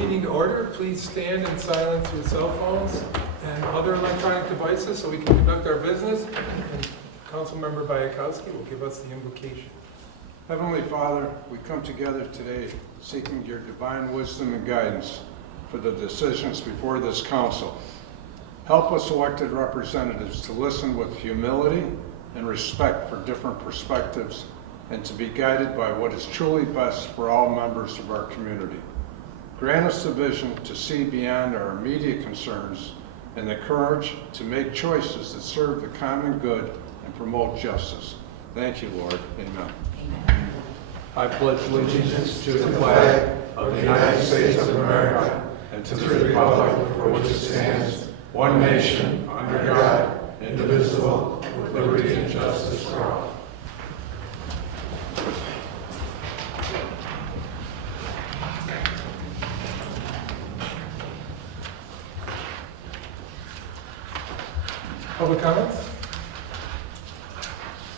meeting to order. Please stand and silence your cell phones and other electronic devices so we can conduct our business. And Councilmember Bayakowski will give us the invocation. Heavenly Father, we come together today seeking your divine wisdom and guidance for the decisions before this council. Help us elected representatives to listen with humility and respect for different perspectives and to be guided by what is truly best for all members of our community. Grant us the vision to see beyond our immediate concerns and the courage to make choices that serve the common good and promote justice. Thank you, Lord. Amen. I pledge allegiance to the flag of the United States of America and to the republic for which it stands, one nation, under God, indivisible, with liberty and justice for all. Public comments?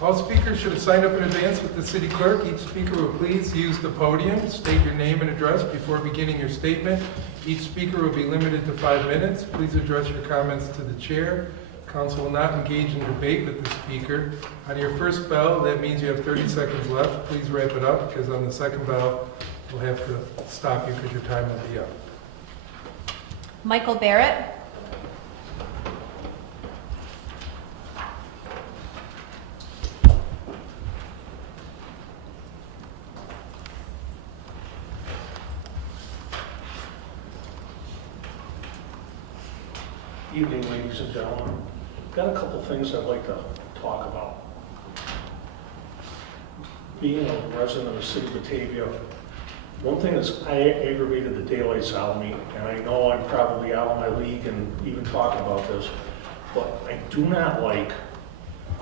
All speakers should have signed up in advance with the city clerk. Each speaker will please use the podium, state your name and address before beginning your statement. Each speaker will be limited to 5 minutes. Please address your comments to the chair. Council will not engage in debate with the speaker. On your first bell, that means you have 30 seconds left. Please wrap it up, because on the second bell, we'll have to stop you because your time will be up. Michael Barrett. Evening, ladies and gentlemen. Got a couple things I'd like to talk about. Being a resident of the city of Batavia, one thing that's aggravated the daylights out of me, and I know I'm probably out of my league and even talking about this, but I do not like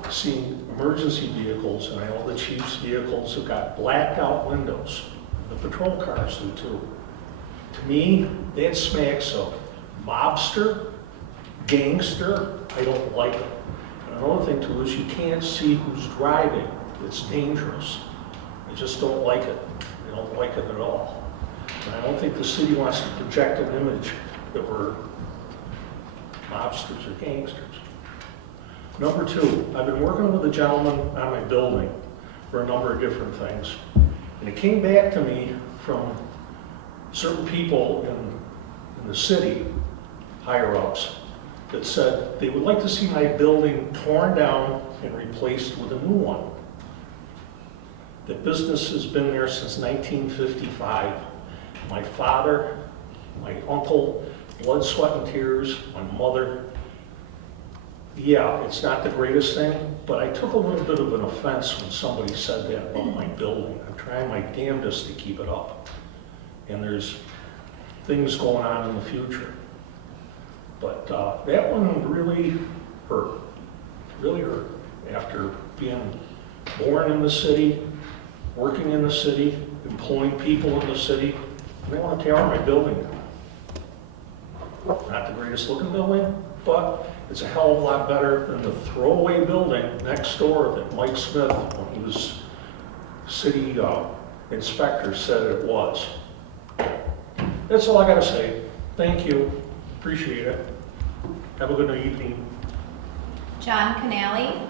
seeing emergency vehicles, and I know the chief's vehicles have got blacked out windows. The patrol cars do too. To me, that smacks of mobster, gangster. I don't like it. And another thing too is you can't see who's driving. It's dangerous. I just don't like it. I don't like it at all. And I don't think the city wants to project an image that we're mobsters or gangsters. Number two, I've been working with a gentleman on my building for a number of different things. And it came back to me from certain people in the city, higher ups, that said they would like to see my building torn down and replaced with a new one. The business has been there since 1955. My father, my uncle, blood, sweat, and tears, my mother. Yeah, it's not the greatest thing, but I took a little bit of an offense when somebody said that about my building. I'm trying my damnedest to keep it up. And there's things going on in the future. But that one really hurt after being born in the city, working in the city, employing people in the city. They want to tear my building down. Not the greatest looking building, but it's a hell of a lot better than the throwaway building next door that Mike Smith, when he was city inspector, said it was. That's all I got to say. Thank you. Appreciate it. Have a good evening. John Canale.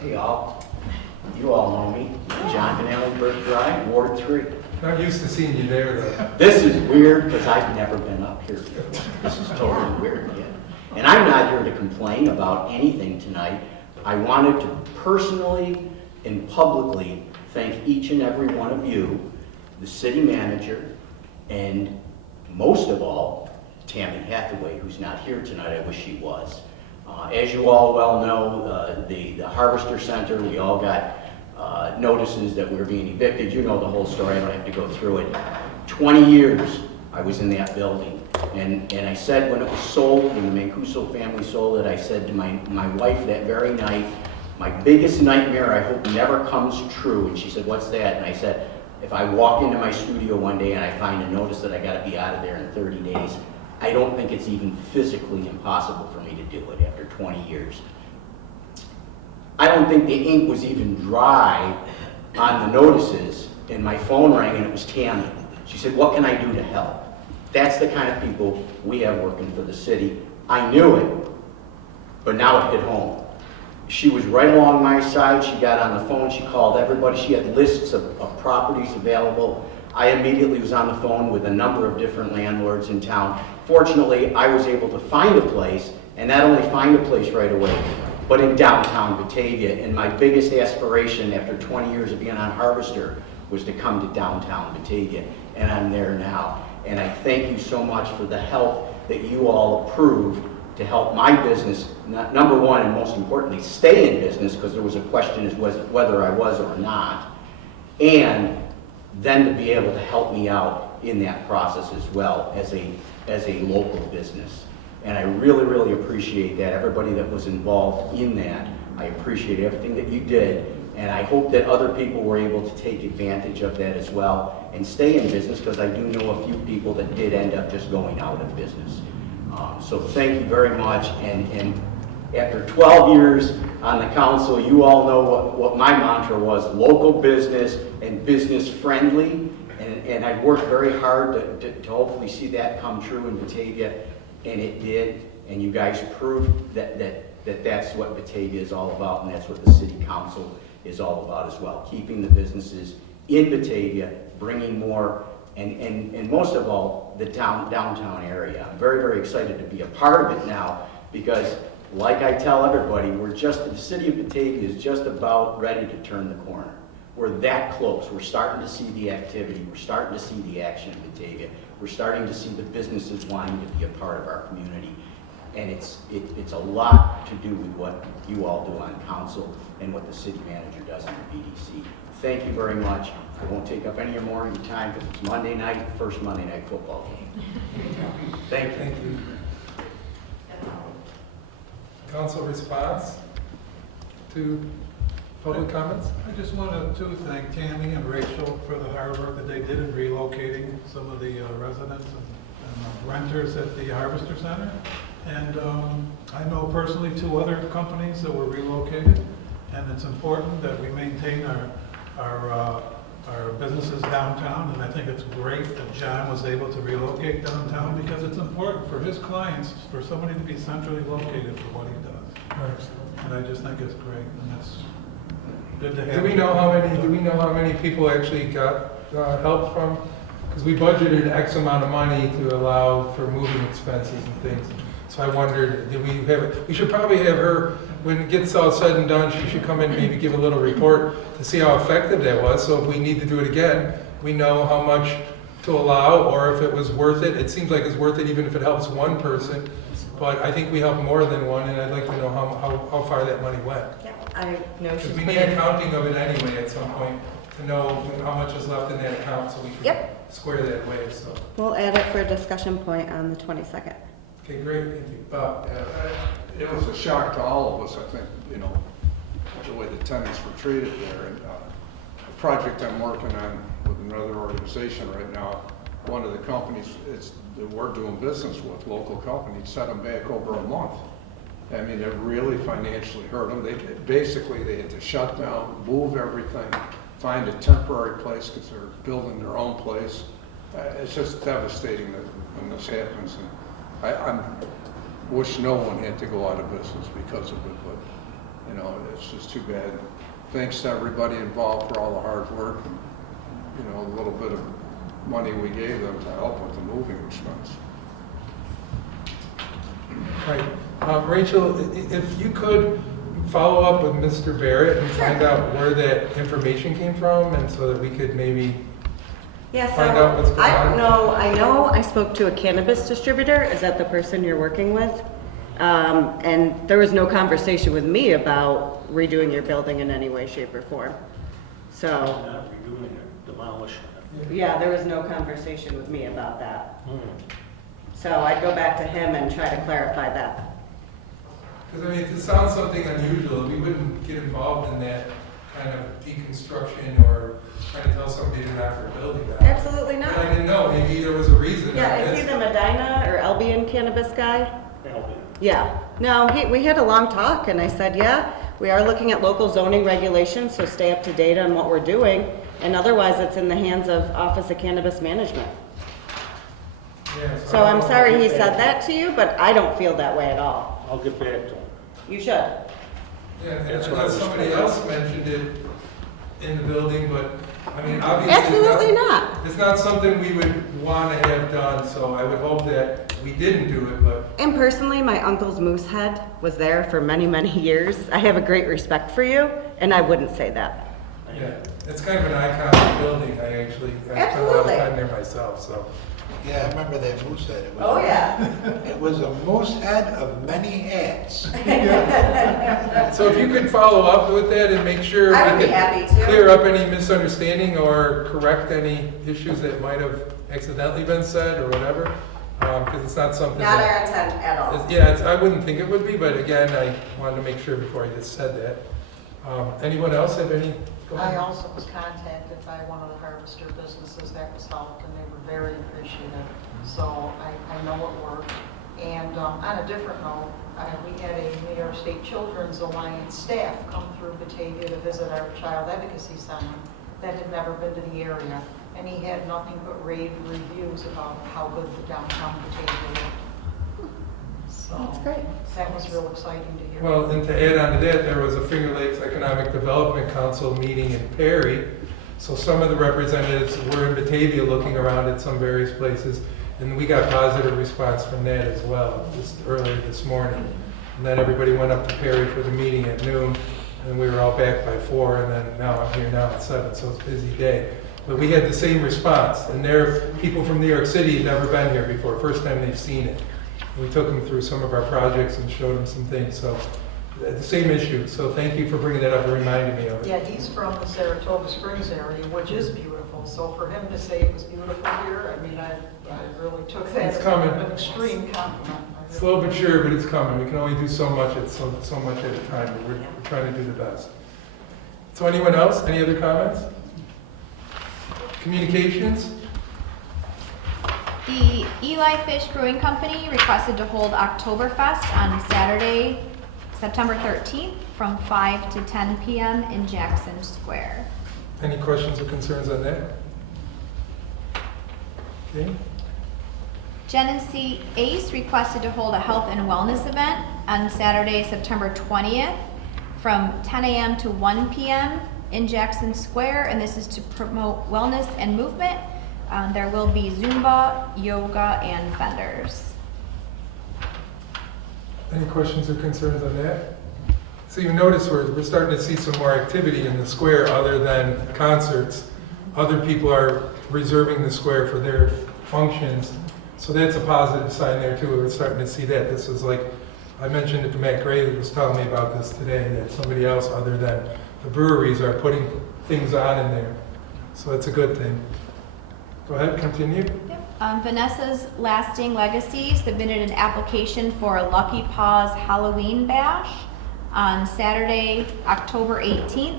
Hey y'all, you all know me, John Canale, Burke Drive, Ward 3. Not used to seeing you there, though. This is weird because I've never been up here before. This is totally weird, yeah. And I'm not here to complain about anything tonight. I wanted to personally and publicly thank each and every one of you, the city manager, and most of all, Tammy Hathaway, who's not here tonight. I wish she was. As you all well know, the Harvester Center, we all got notices that we were being evicted. You know the whole story, I don't have to go through it. 20 years I was in that building. And I said when it was sold, when the Mancuso family sold it, I said to my wife that very night, my biggest nightmare I hope never comes true. And she said, what's that? And I said, If I walk into my studio one day and I find a notice that I gotta be out of there in 30 days, I don't think it's even physically impossible for me to do it after 20 years. I don't think the ink was even dry on the notices, and my phone rang and it was Tammy. She said, "What can I do to help?" That's the kind of people we have working for the city. I knew it, but now it hit home. She was right along my side. She got on the phone. She called everybody. She had lists of properties available. I immediately was on the phone with a number of different landlords in town. Fortunately, I was able to find a place, and not only find a place right away, but in downtown Batavia. And my biggest aspiration after 20 years of being on Harvester was to come to downtown Batavia, and I'm there now. And I thank you so much for the help that you all approved to help my business, number one, and most importantly, stay in business, because there was a question as whether I was or not, and then to be able to help me out in that process as well as a local business. And I really, really appreciate that. Everybody that was involved in that, I appreciate everything that you did. And I hope that other people were able to take advantage of that as well and stay in business, because I do know a few people that did end up just going out of business. So thank you very much. And after 12 years on the council, you all know what my mantra was: local business and business friendly. And I worked very hard to hopefully see that come true in Batavia, and it did. And you guys proved that's what Batavia is all about, and that's what the city council is all about as well. Keeping the businesses in Batavia, bringing more, and most of all, the downtown area. I'm very, very excited to be a part of it now, because like I tell everybody, the city of Batavia is just about ready to turn the corner. We're that close. We're starting to see the activity. We're starting to see the action in Batavia. We're starting to see the businesses wanting to be a part of our community. And it's a lot to do with what you all do on council and what the city manager does in the BDC. Thank you very much. I won't take up any more of your time, because it's Monday night, first Monday night football game. Thank you. Thank you. Council response to public comments? I just wanted to thank Tammy and Rachel for the hard work that they did in relocating some of the residents and renters at the Harvester Center. And I know personally 2 other companies that were relocated, and it's important that we maintain our businesses downtown. And I think it's great that John was able to relocate downtown, because it's important for his clients for somebody to be centrally located for what he does. And I just think it's great, and it's good to have. Do we know how many people actually got help from? Because we budgeted X amount of money to allow for moving expenses and things. So I wondered, we should probably have her, when it gets all said and done, she should come in and maybe give a little report to see how effective that was. So if we need to do it again, we know how much to allow, or if it was worth it. It seems like it's worth it even if it helps one person. But I think we helped more than one, and I'd like to know how far that money went. Yeah, I know she's Because we put need in. accounting of it anyway at some point to know how much is left in that account, so we can Yep. square that away. So, We'll add it for a discussion point on the 22nd. okay, great, thank you. Bob? It was a shock to all of us, I think, the way the tenants were treated there. And a project I'm working on with another organization right now, one of the companies that we're doing business with, local company, set them back over a month. I mean, it really financially hurt them. They had to shut down, move everything, find a temporary place because they're building their own place. It's just devastating that when this happens. And I wish no one had to go out of business because of it, but it's just too bad. Thanks to everybody involved for all the hard work and a little bit of money we gave them to help with the moving expense. Right. Rachel, if you could follow up with Mr. Barrett and find out where that information came from, and so that we could maybe Yeah, find out what's so going I on. don't know, I know I spoke to a cannabis distributor. Is that the person you're working with? And there was no conversation with me about redoing your building in any way, shape, or form. So, Not redoing it, demolishing it. yeah, there was no conversation with me about that. So I'd go back to him and try to clarify that. Because, I mean, it sounds something unusual. We wouldn't get involved in that kind of deconstruction or trying to tell somebody to not for building that. Absolutely But I not. didn't know, maybe there was a reason. Yeah, I is he missed. the Medina or Albion cannabis guy? Albion. Yeah. No, we had a long talk and I said, yeah, we are looking at local zoning regulations, so stay up to date on what we're doing. And otherwise, it's in the hands of Office of Cannabis Management. Yeah, So I'm sorry he I don't know. said that to you, but I don't feel that way at all. I'll get back to him. You should. Yeah, and That's what I was somebody told. else mentioned it in the building, but, I mean, obviously. Absolutely not. It's not something we would want to have done, so I would hope that we didn't do it, but And personally, my uncle's moose head was there for many, many years. I have a great respect for you, and I wouldn't say that. yeah, it's kind of an iconic building. I spent a lot of Absolutely. time there myself, so. Yeah, I remember that moose head. It was, Oh, yeah. It was a moose head of many hats. So if you could follow up with that and make sure I would we be could happy to. clear up any misunderstanding or correct any issues that might have accidentally been said or whatever, because it's not something Not that. our intent at all. Yeah, I wouldn't think it would be, but again, I wanted to make sure before I just said that. Anyone else have any? go ahead. I also was contacted by one of the harvester businesses that was helped, and they were very appreciative. So I know it worked. And on a different note, we had a New York State Children's Alliance staff come through Batavia to visit our child advocacy center that had never been to the area. And he had nothing but rave reviews about how good the downtown Batavia looked. So That's great. that was real exciting to hear. Well, and to add on to that, there was a Finger Lakes Economic Development Council meeting in Perry. So some of the representatives were in Batavia looking around at some various places, and we got positive response from that as well, just earlier this morning. And then everybody went up to Perry for the meeting at noon, and we were all back by 4, and then now I'm here now at 7, so it's a busy day. But we had the same response, and there, people from New York City had never been here before, first time they've seen it. We took them through some of our projects and showed them some things, so the same issue. So thank you for bringing that up and reminding me of it. Yeah, he's from the Saratoga Springs area, which is beautiful. So for him to say it was beautiful here, I mean, I really took that It's as coming. an extreme compliment. I really- Slow but sure, but it's coming. We can only do so much at so much at a time, but we're trying to do the best. So anyone else? Any other comments? Communications? The Eli Fish Brewing Company requested to hold Oktoberfest on Saturday, September 13th from 5 to 10 p.m. in Jackson Square. Any questions or concerns on that? Okay. GENESEE ACE requested to hold a health and wellness event on Saturday, September 20th from 10 a.m. to 1 p.m. in Jackson Square, and this is to promote wellness and movement. There will be Zumba, yoga, and vendors. Any questions or concerns on that? So you notice we're starting to see some more activity in the square other than concerts. Other people are reserving the square for their functions. So that's a positive sign there too. We're starting to see that. This is like, I mentioned it to Matt Gray, who was telling me about this today, that somebody else other than the breweries are putting things on in there. So that's a good thing. Go ahead, continue. Yep. Vanessa's Lasting Legacy submitted an application for a Lucky Paws Halloween Bash on Saturday, October 18th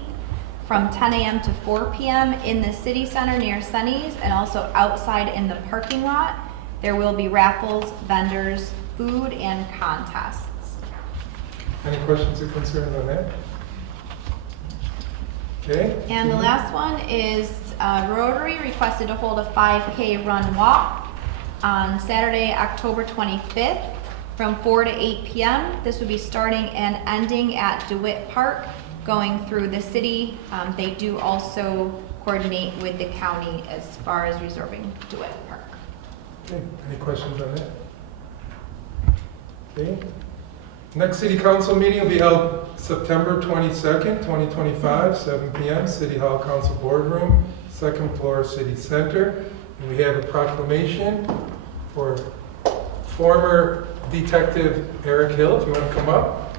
from 10 a.m. to 4 p.m. in the city center near Sunny's and also outside in the parking lot. There will be raffles, vendors, food, and contests. Any questions or concerns on that? Okay. And the last one is Rotary requested to hold a 5K run walk on Saturday, October 25th from 4 to 8 p.m. This would be starting and ending at DeWitt Park, going through the city. They do also coordinate with the county as far as reserving DeWitt Park. Okay, any questions on that? Okay. Next city council meeting will be held September 22nd, 2025, 7 p.m., City Hall Council Boardroom, second floor, City Center. And we have a proclamation for former Detective Eric Hill, if you want to come up.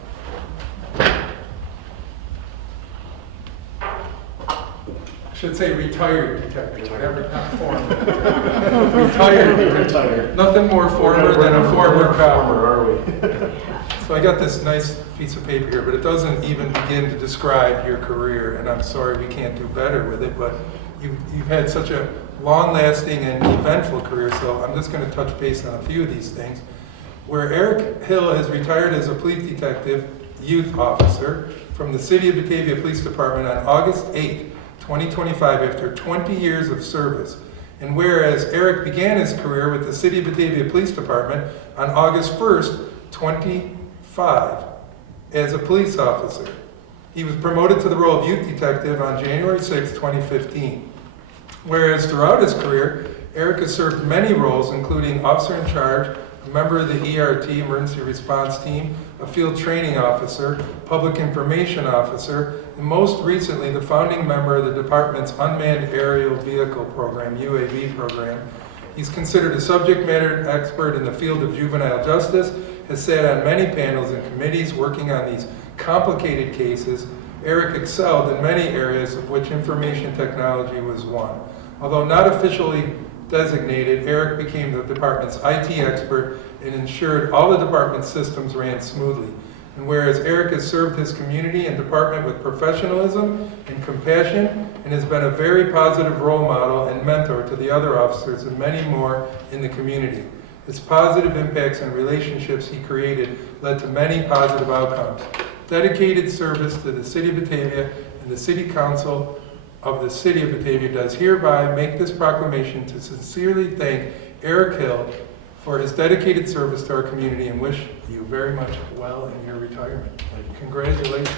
I should say retired detective, whatever, not former. Retired. Nothing more former than a former cop. Are we? So I got this nice piece of paper here, but it doesn't even begin to describe your career, and I'm sorry we can't do better with it, but you've had such a long-lasting and eventful career, so I'm just going to touch base on a few of these things. Where Eric Hill has retired as a police detective, youth officer, from the City of Batavia Police Department on August 8th, 2025, after 20 years of service. And whereas Eric began his career with the City of Batavia Police Department on August 1st, 25, as a police officer. He was promoted to the role of youth detective on January 6, 2015. Whereas throughout his career, Eric has served many roles, including officer in charge, a member of the ERT, Emergency Response Team, a field training officer, public information officer, and most recently the founding member of the department's Unmanned Aerial Vehicle Program, UAV program. He's considered a subject matter expert in the field of juvenile justice, has sat on many panels and committees working on these complicated cases. Eric excelled in many areas, of which information technology was one. Although not officially designated, Eric became the department's IT expert and ensured all the department's systems ran smoothly. And whereas Eric has served his community and department with professionalism and compassion and has been a very positive role model and mentor to the other officers and many more in the community. His positive impacts and relationships he created led to many positive outcomes. Dedicated service to the City of Batavia and the City Council of the City of Batavia does hereby make this proclamation to sincerely thank Eric Hill for his dedicated service to our community and wish you very much well in your retirement. Congratulations.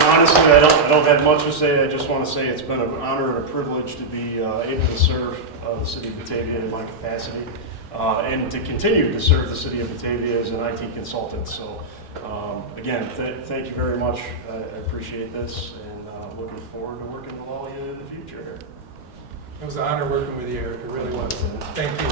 Honestly, I don't have much to say. I just want to say it's been an honor and a privilege to be able to serve the City of Batavia in my capacity and to continue to serve the City of Batavia as an IT consultant. So again, thank you very much. I appreciate this and looking forward to working with all of you in the future. It was an honor working with you, Eric. It really was. Thank you.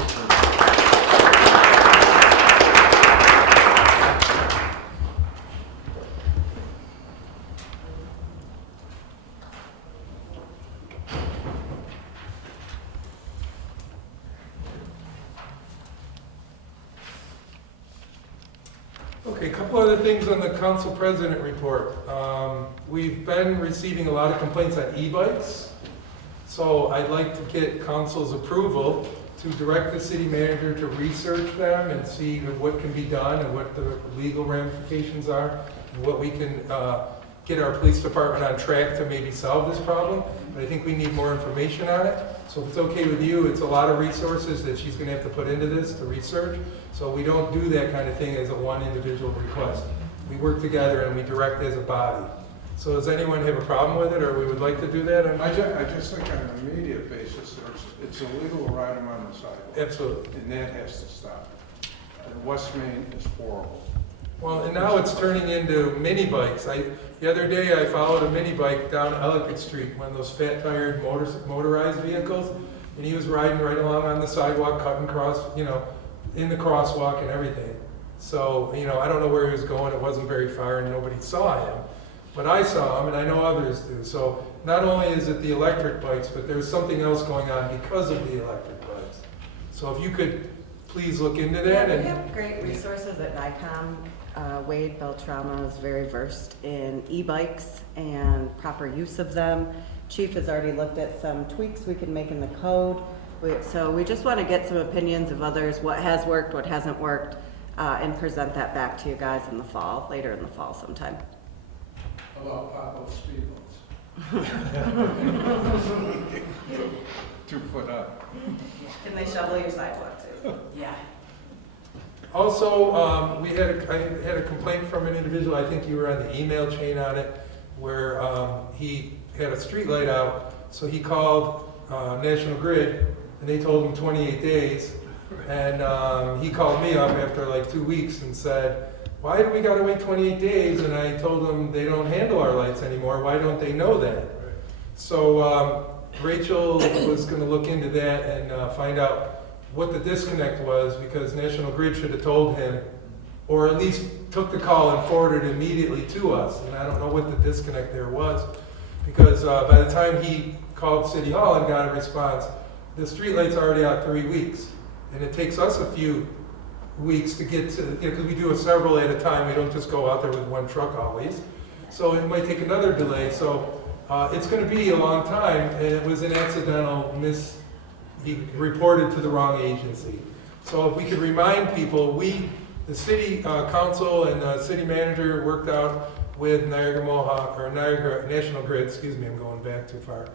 Okay, a couple other things on the council president report. We've been receiving a lot of complaints on e-bikes, so I'd like to get council's approval to direct the city manager to research them and see what can be done and what the legal ramifications are and what we can get our police department on track to maybe solve this problem. But I think we need more information on it. So if it's okay with you, it's a lot of resources that she's going to have to put into this to research. So we don't do that kind of thing as a one individual request. We work together and we direct as a body. So does anyone have a problem with it, or we would like to do that? I just think on an immediate basis, it's illegal to ride them on the sidewalk. Absolutely. And that has to stop. And West Main is horrible. Well, and now it's turning into mini bikes. The other day I followed a mini bike down Ellicott Street, one of those fat-tired motorized vehicles, and he was riding right along on the sidewalk, cutting across, in the crosswalk and everything. So, I don't know where he was going. It wasn't very far and nobody saw him. But I saw him and I know others do. So not only is it the electric bikes, but there's something else going on because of the electric bikes. So if you could please look into that. We have great resources at NICOM. Wade Beltrama is very versed in e-bikes and proper use of them. Chief has already looked at some tweaks we can make in the code. So we just want to get some opinions of others, what has worked, what hasn't worked, and present that back to you guys in the fall, later in the fall sometime. How about pop-up speed bumps? 2 foot up. Can they shovel your sidewalk too? Yeah. Also, I had a complaint from an individual, I think you were on the email chain on it, where he had a street light out, so he called National Grid, and they told him 28 days, and he called me up after like 2 weeks and said, why do we gotta wait 28 days? And I told him they don't handle our lights anymore, why don't they know that? So Rachel was gonna look into that and find out what the disconnect was, because National Grid should have told him, or at least took the call and forwarded it immediately to us. And I don't know what the disconnect there was, because by the time he called City Hall and got a response, the streetlight's already out 3 weeks. And it takes us a few weeks to get to, because we do several at a time. We don't just go out there with one truck always. So it might take another delay. So it's going to be a long time. And it was an accidental he reported to the wrong agency. So if we could remind people, the city council and the city manager worked out with Niagara National Grid, excuse me, I'm going back too far,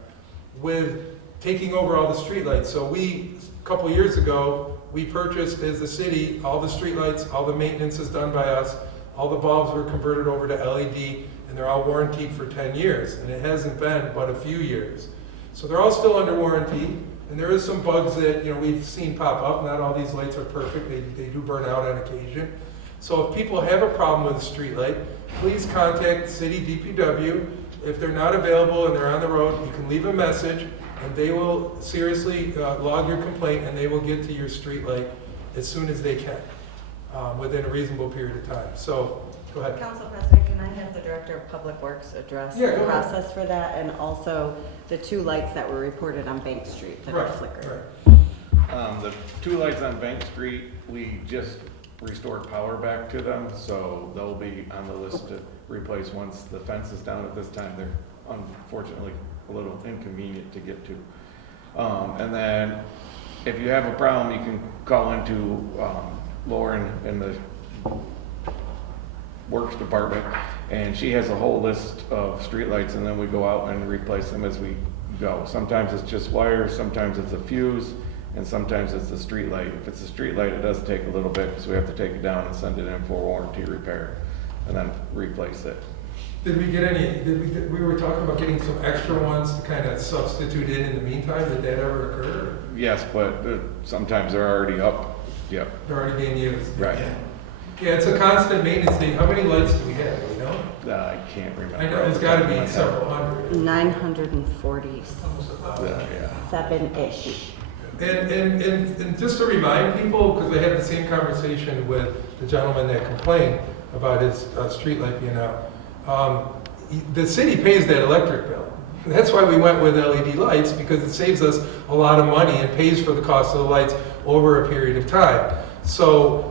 with taking over all the streetlights. So a couple years ago, we purchased as a city all the streetlights, all the maintenance is done by us, all the bulbs were converted over to LED, and they're all warranted for 10 years, and it hasn't been but a few years. So they're all still under warranty, and there is some bugs that we've seen pop up. Not all these lights are perfect, they do burn out on occasion. So if people have a problem with a streetlight, please contact City DPW. If they're not available and they're on the road, you can leave a message, and they will seriously log your complaint, and they will get to your streetlight as soon as they can, within a reasonable period of time. So, go ahead. Council President, can I have the Director of Public Works address Yeah, the go ahead. process for that, and also the 2 lights that were reported on Bank Street that are Right, flickering? right. The 2 lights on Bank Street, we just restored power back to them, so they'll be on the list to replace once the fence is down. At this time, they're unfortunately a little inconvenient to get to. And then if you have a problem, you can call into Lauren in the Works Department, and she has a whole list of streetlights, and then we go out and replace them as we go. Sometimes it's just wires, sometimes it's a fuse, and sometimes it's a street light. If it's a street light, it does take a little bit because we have to take it down and send it in for warranty repair and then replace it. Did we get any, we were talking about getting some extra ones to kind of substitute in the meantime. Did that ever occur? Yes, but sometimes they're already up. Yep. They're already being used? Right. Yeah, it's a constant maintenance thing. How many lights do we have, do you know? I can't remember. I know, it's gotta be several hundred. 947-ish. And just to remind people, because I had the same conversation with the gentleman that complained about his street light being out. The city pays that electric bill. That's why we went with LED lights, because it saves us a lot of money and pays for the cost of the lights over a period of time. So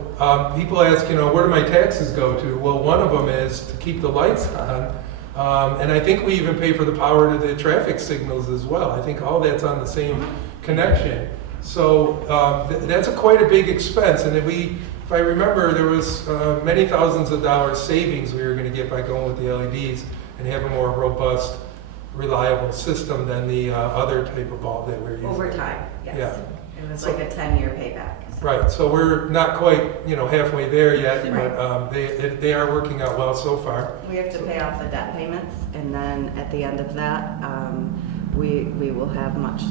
people ask, where do my taxes go to? Well, one of them is to keep the lights on. And I think we even pay for the power to the traffic signals as well. I think all that's on the same connection. So that's quite a big expense. And if I remember, there was many thousands of dollars savings we were going to get by going with the LEDs and have a more robust, reliable system than the other type of bulb that we're using. Over time, yes. Yeah. It was like a 10-year payback. Right, so we're not quite, halfway there yet, Right. but they are working out well so far. We have to pay off the debt payments, and then at the end of that, we will have much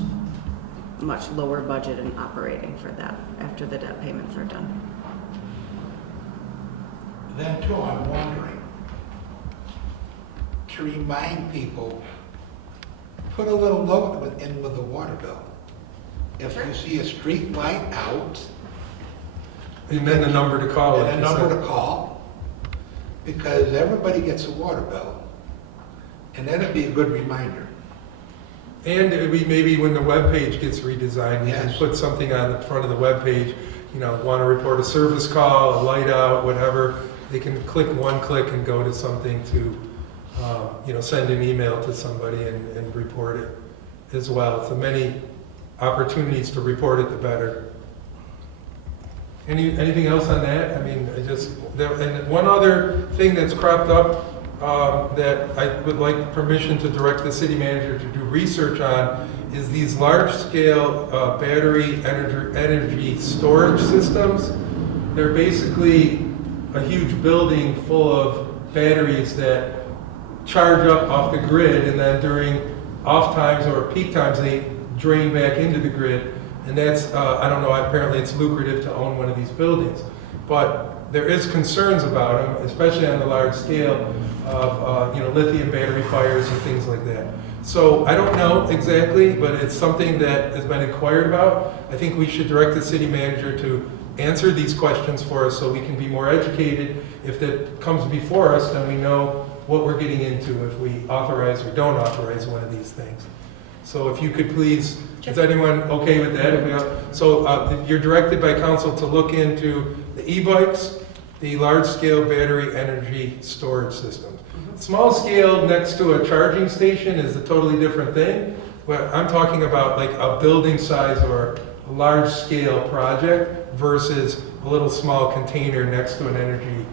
lower budget in operating for that after the debt payments are done. Then too, I'm wondering, to remind people, put a little note in with the water bill. If you see a street light out, And then the number to call. and like a you number said. to call, because everybody gets a water bill, and that'd be a good reminder. And maybe when the webpage gets redesigned, we can Yes. put something on the front of the webpage, want to report a service call, a light out, whatever. They can click one click and go to something to, send an email to somebody and report it as well. So many opportunities to report it, the better. Anything else on that? And one other thing that's cropped up that I would like permission to direct the city manager to do research on is these large-scale battery energy storage systems. They're basically a huge building full of batteries that charge up off the grid, and then during off times or peak times, they drain back into the grid. And that's, I don't know, apparently it's lucrative to own one of these buildings. But there is concerns about them, especially on the large scale of, lithium battery fires and things like that. So I don't know exactly, but it's something that has been inquired about. I think we should direct the city manager to answer these questions for us so we can be more educated. If that comes before us, then we know what we're getting into if we authorize or don't authorize one of these things. So if you could please, is anyone okay with that? If we so you're directed by council to look into the e-bikes, the large-scale battery energy storage systems. Small scale next to a charging station is a totally different thing. But I'm talking about like a building size or a large-scale project versus a little small container next to an energy,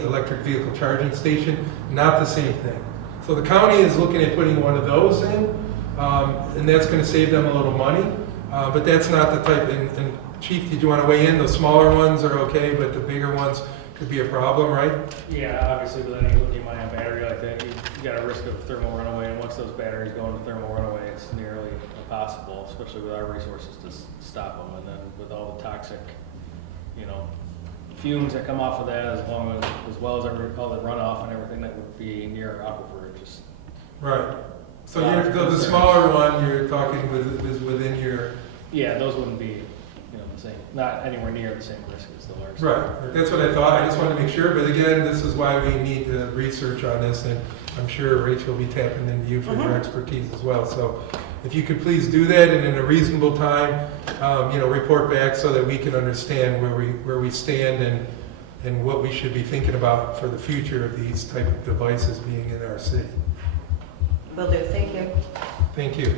electric vehicle charging station. Not the same thing. So the county is looking at putting one of those in, and that's going to save them a little money. But that's not the type. And Chief, did you want to weigh in? The smaller ones are okay, but the bigger ones could be a problem, right? Yeah, obviously with any lithium-ion battery like that, you got a risk of thermal runaway, and once those batteries go into thermal runaway, it's nearly impossible, especially with our resources, to stop them. And then with all the toxic, fumes that come off of that, as well as all the runoff and everything that would be near our aquifer, just right. So the smaller one you're talking is within your. Yeah, those wouldn't be, the same, not anywhere near the same risk as the large. Right, that's what I thought. I just wanted to make sure. But again, this is why we need the research on this, and I'm sure Rachel will be tapping into you for your expertise as well. So if you could please do that, and in a reasonable time, report back so that we can understand where we stand and what we should be thinking about for the future of these type of devices being in our city. Will do, thank you. Thank you.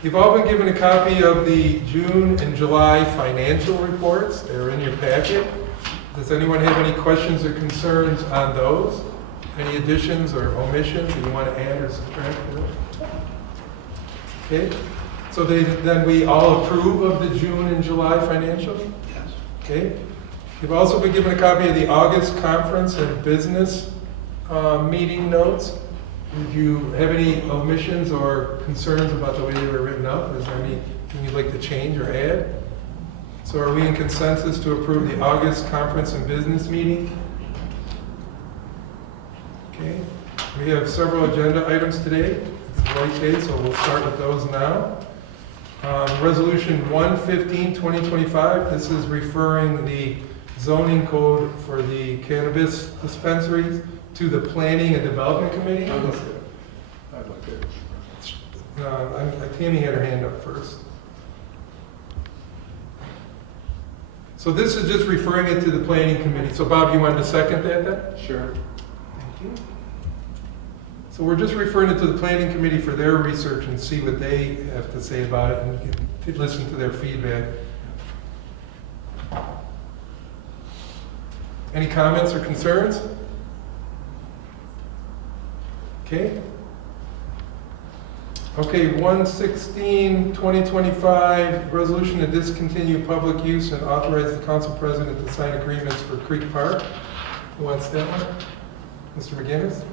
You've all been given a copy of the June and July financial reports. They're in your packet. Does anyone have any questions or concerns on those? Any additions or omissions that you want to add or subtract? Okay, so then we all approve of the June and July financial? Yes. Okay. You've also been given a copy of the August conference and business meeting notes. Did you have any omissions or concerns about the way they were written up? Is there anything you'd like to change or add? So are we in consensus to approve the August conference and business meeting? Okay. We have several agenda items today. It's a light day, so we'll start with those now. Resolution 115-2025. This is referring the zoning code for the cannabis dispensaries to the Planning and Development Committee. I'd like to. Tammy had her hand up first. So this is just referring it to the Planning Committee. So Bob, you wanted to second that then? Sure. Thank you. So we're just referring it to the Planning Committee for their research and see what they have to say about it and listen to their feedback. Any comments or concerns? Okay. Okay, 116-2025, resolution to discontinue public use and authorize the council president to sign agreements for Creek Park. Who wants that one? Mr. McGinnis?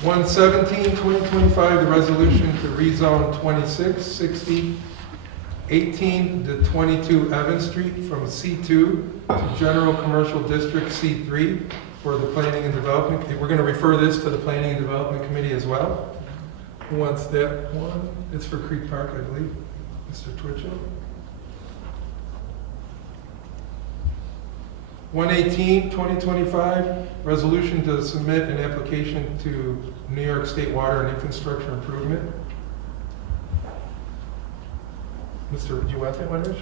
117-2025, the resolution to rezone 26, 60, 18 to 22 Evans Street from C2 to General Commercial District C3 for the Planning and Development. We're going to refer this to the Planning and Development Committee as well. Who wants that one? It's for Creek Park, I believe. Mr. Twitchell. 118-2025, resolution to submit an application to New York State Water and Infrastructure Improvement. Mr., do you want that one, Rich?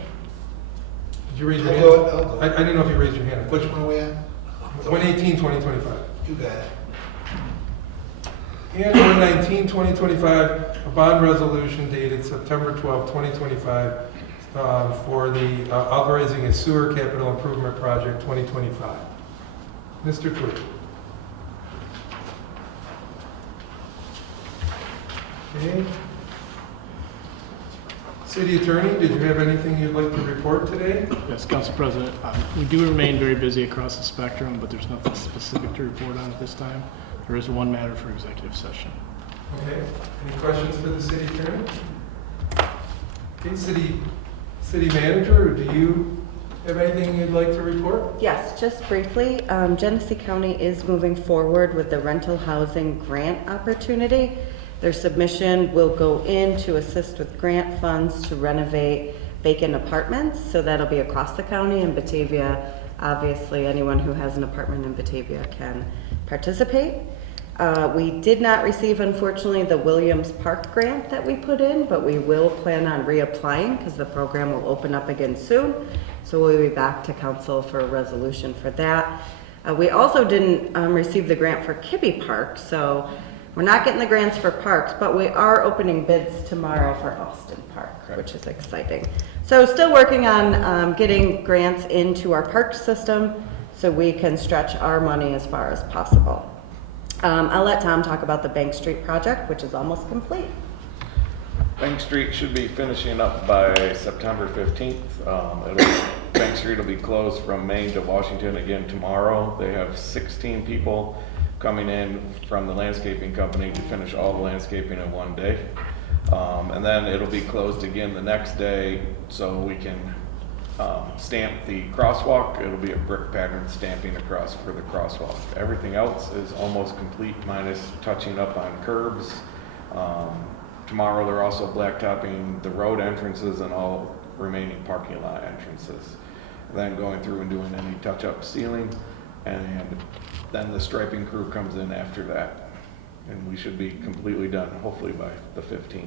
Did you raise your hand? I'll go. I didn't know if you raised your hand. Which one are we at? 118-2025. You got it. And 119-2025, a bond resolution dated September 12, 2025, for the authorizing a sewer capital improvement project 2025. Mr. Twitch. Okay. City Attorney, did you have anything you'd like to report today? Yes, Council President. We do remain very busy across the spectrum, but there's nothing specific to report on at this time. There is one matter for executive session. Okay. Any questions for the City Attorney? Okay, City Manager, do you have anything you'd like to report? Yes, just briefly, Genesee County is moving forward with the rental housing grant opportunity. Their submission will go in to assist with grant funds to renovate vacant apartments. So that'll be across the county in Batavia, Obviously, anyone who has an apartment in Batavia can participate. We did not receive, unfortunately, the Williams Park grant that we put in, but we will plan on reapplying because the program will open up again soon. So we'll be back to council for a resolution for that. We also didn't receive the grant for Kibbe Park, so we're not getting the grants for parks, but we are opening bids tomorrow for Austin Park, which is exciting. So still working on getting grants into our park system so we can stretch our money as far as possible. I'll let Tom talk about the Bank Street project, which is almost complete. Bank Street should be finishing up by September 15th. Bank Street will be closed from Maine to Washington again tomorrow. They have 16 people coming in from the landscaping company to finish all the landscaping in one day. And then it'll be closed again the next day so we can stamp the crosswalk. It'll be a brick pattern stamping across for the crosswalk. Everything else is almost complete minus touching up on curbs. Tomorrow they're also blacktopping the road entrances and all remaining parking lot entrances. Then going through and doing any touch-up ceiling, and then the striping crew comes in after that. And we should be completely done, hopefully by the 15th.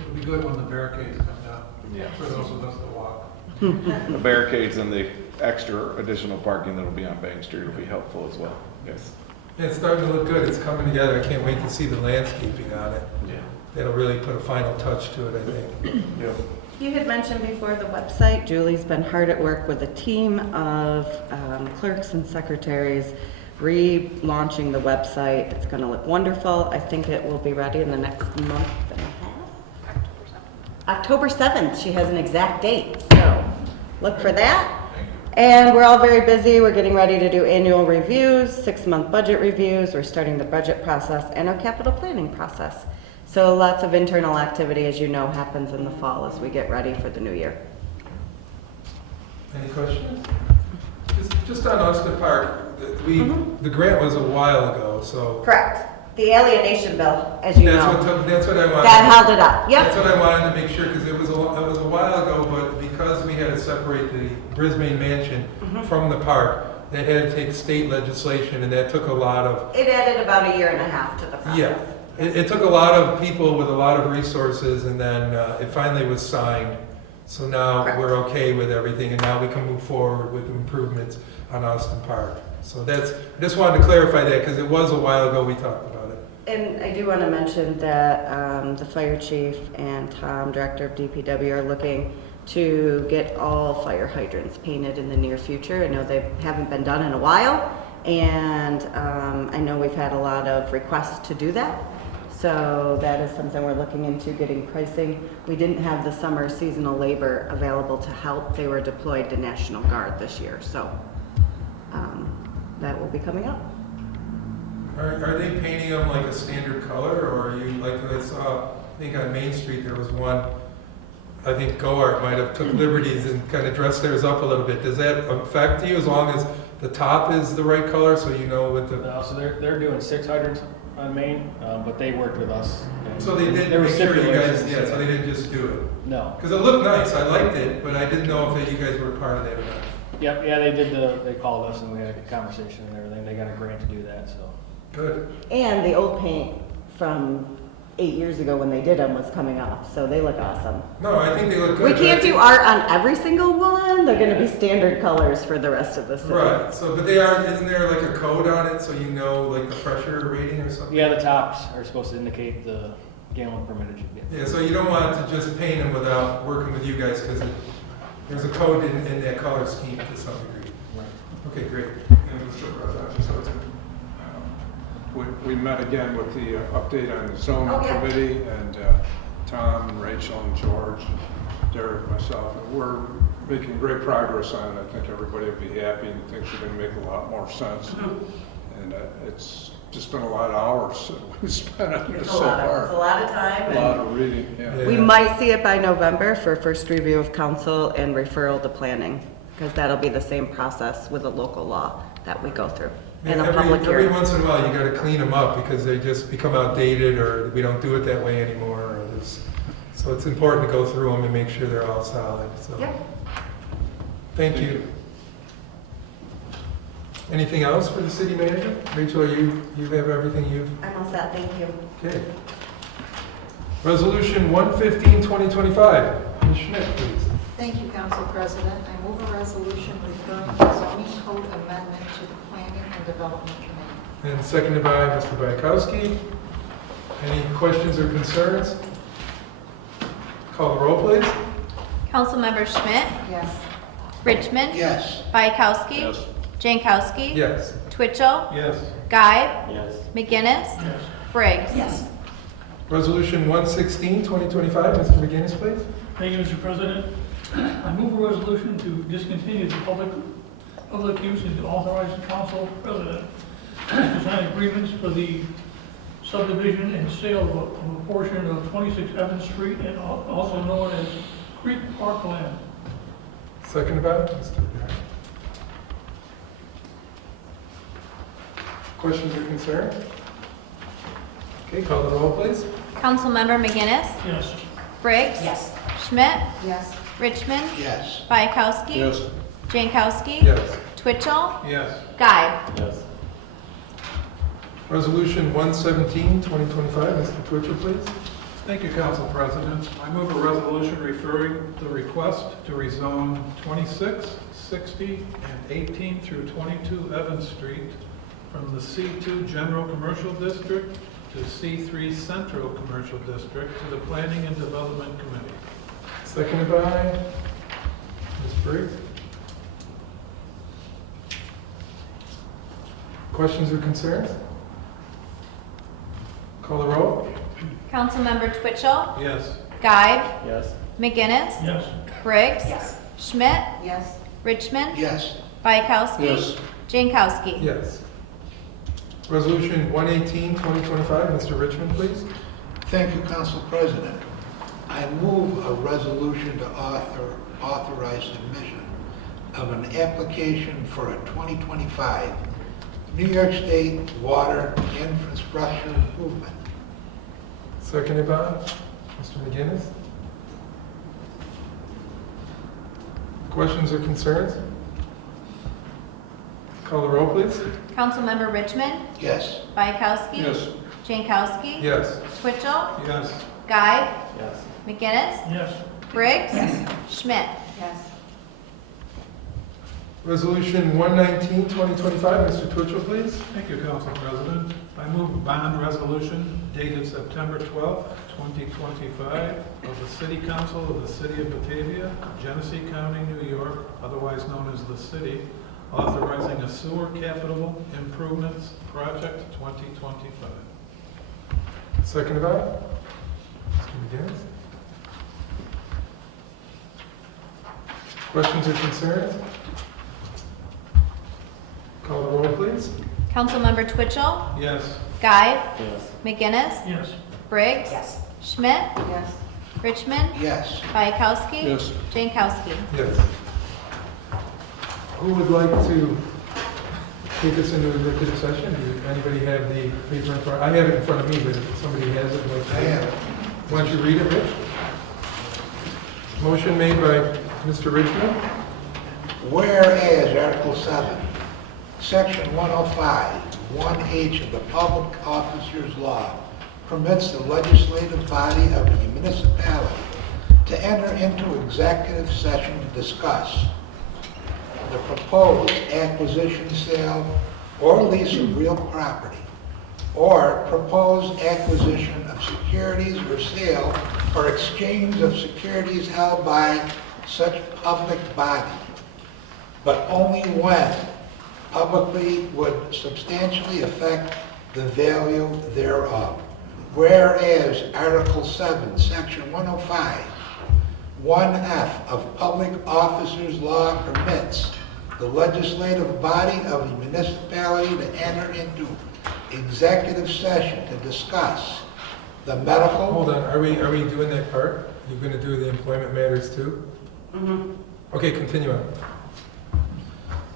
It'll be good when the barricades come down. Yeah. For those of us that walk. The barricades and the extra additional parking that'll be on Bank Street will be helpful as well. Yes. Yeah, it's starting to look good. It's coming together. I can't wait to see the landscaping on it. Yeah. That'll really put a final touch to it, I think. Yeah. You had mentioned before the website. Julie's been hard at work with a team of clerks and secretaries relaunching the website. It's going to look wonderful. I think it will be ready in the next month and a half. October 7th. She has an exact date, so look for that. And we're all very busy. We're getting ready to do annual reviews, 6-month budget reviews. We're starting the budget process and our capital planning process. So lots of internal activity, as you know, happens in the fall as we get ready for the new year. Any questions? Just on Austin Park, the grant was a while ago, so. Correct. The alienation bill, as you know. That's what I wanted. That held it up, yep. That's what I wanted to make sure, because it was a while ago, but because we had to separate the Brisbane Mansion from the park, they had to take state legislation, and that took a lot of. It added about a year and a half to the process. Yeah. It took a lot of people with a lot of resources, and then it finally was signed. So now we're okay with everything, and now we can move forward with improvements on Austin Park. So I just wanted to clarify that, because it was a while ago we talked about it. And I do want to mention that the fire chief and Tom, director of DPW, are looking to get all fire hydrants painted in the near future. I know they haven't been done in a while, and I know we've had a lot of requests to do that. So that is something we're looking into, getting pricing. We didn't have the summer seasonal labor available to help. They were deployed to National Guard this year, so that will be coming up. Are they painting them like a standard color, or are you, like I saw, I think on Main Street there was one, I think GoArt might have took liberties and kind of dressed theirs up a little bit. Does that affect you as long as the top is the right color, so you know what the... No, so they're doing 6 hydrants on Main, but they worked with us. So they did There were make sure you guys, stipulations. yeah, so they didn't just do it. No. Because it looked nice, I liked it, but I didn't know if you guys were part of that or not. Yep, yeah, they called us and we had a conversation and everything. They got a grant to do that, so. Good. And the old paint from 8 years ago when they did them was coming off, so they look awesome. No, I think they look good. We can't do art on every single one. They're going to be standard colors for the rest of the city. Right, so, but isn't there like a code on it so you know like the pressure rating or something? Yeah, the tops are supposed to indicate the gallon per minute you get. Yeah, so you don't want to just paint them without working with you guys, because there's a code in that color scheme to some degree. Right. Okay, great. And Mr. President, we met again with the update on the zoning committee, and Tom and Rachel and George, Derek, myself, and we're making great progress on it. I think everybody will be happy and things are going to make a lot more sense. And it's just been a lot of hours that we've spent on this so far. It's a lot of time. A lot of reading, yeah. We might see it by November for first review of council and referral to planning, because that'll be the same process with a local law that we go through. And a public Every hearing. once in a while, you got to clean them up because they just become outdated, or we don't do it that way anymore. So it's important to go through them and make sure they're all solid. So. Yep. Thank you. Anything else for the city manager? Rachel, you have everything you've... I'm all set, thank you. Okay. Resolution 115, 2025. Ms. Schmidt, please. Thank you, Council President. I move a resolution referring the zoning code amendment to the Planning and Development Committee. And seconded by Mr. Bayakowski. Any questions or concerns? Call the roll, please. Councilmember Schmidt, Yes. Richmond, Yes. Bayakowski, Yes. Jankowski, Yes. Twitchell, Yes. Guy, Yes. McGinnis, Briggs. Yes. Resolution 116, 2025. Mr. McGinnis, please. Thank you, Mr. President. I move a resolution to discontinue the public use and to authorize the council president to sign agreements for the subdivision and sale of a portion of 26 Evans Street and also known as Creek Park Land. Seconded by Mr. Barrett. Questions or concerns? Okay, call the roll, please. Councilmember McGinnis, Yes. Briggs. Yes. Schmidt, Yes. Richmond, Yes. Bayakowski. Yes. Jankowski. Yes. Twitchell, Yes. Guy. Yes. Resolution 117, 2025. Mr. Twitchell, please. Thank you, Council President. I move a resolution referring the request to rezone 26, 60, and 18 through 22 Evans Street from the C2 General Commercial District to C3 Central Commercial District to the Planning and Development Committee. Seconded by Ms. Briggs. Questions or concerns? Call the roll. Councilmember Twitchell, Yes. Guy, Yes. McGinnis, Yes. Briggs. Schmidt, Yes. Richmond, Yes. Bayakowski. Yes. Jankowski. Yes. Resolution 118, 2025. Mr. Richmond, please. Thank you, Council President. I move a resolution to authorize submission of an application for a 2025 New York State water infrastructure improvement. Seconded by Mr. McGinnis. Questions or concerns? Call the roll, please. Councilmember Richmond, Yes. Bayakowski. Yes. Jankowski. Yes. Twitchell, Yes. Guy, Yes. McGinnis, Yes. Briggs. Schmidt. Yes. Resolution 119, 2025. Mr. Twitchell, please. Thank you, Council President. I move a bond resolution dated September 12th, 2025 of the City Council of the City of Batavia, Genesee County, New York, otherwise known as the city, authorizing a sewer capital improvements project 2025. Seconded by Mr. McGinnis. Questions or concerns? Call the roll, please. Councilmember Twitchell, Yes. Guy, Yes. McGinnis, Yes. Briggs. Schmidt, Yes. Richmond, Yes. Bayakowski. Yes. Jankowski. Yes. Who would like to take us into executive session? Does anybody have the paper in front? I have it in front of me, but if somebody has it, like, I have it. why don't you read it, Rich? Motion made by Mr. Richmond. Whereas Article 7, Section 105, 1H of the Public Officers Law permits the legislative body of the municipality to enter into executive session to discuss the proposed acquisition, sale, or lease of real property, or proposed acquisition of securities or sale or exchange of securities held by such public body, but only when publicly would substantially affect the value thereof. Whereas Article 7, Section 105, 1F of Public Officers Law permits the legislative body of the municipality to enter into executive session to discuss the medical... Hold on, are we doing that part? You're going to do the employment matters too? Okay, continue on.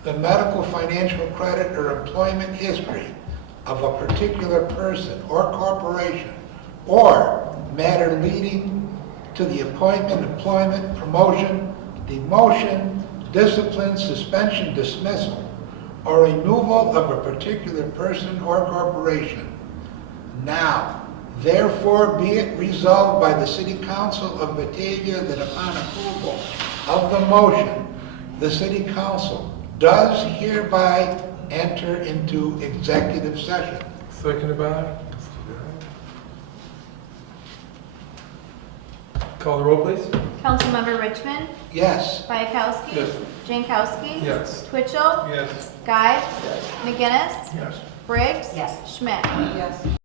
The medical, financial credit, or employment history of a particular person or corporation, or matter leading to the appointment, employment, promotion, demotion, discipline, suspension, dismissal, or removal of a particular person or corporation. Now, therefore be it resolved by the City Council of Batavia that upon approval of the motion, the City Council does hereby enter into executive session. Seconded by? Call the roll, please. Councilmember Richmond, Yes. Bayakowski. Yes. Jankowski. Yes. Twitchell. Yes. Guy. McGinnis. Yes. Briggs. Schmidt. Yes.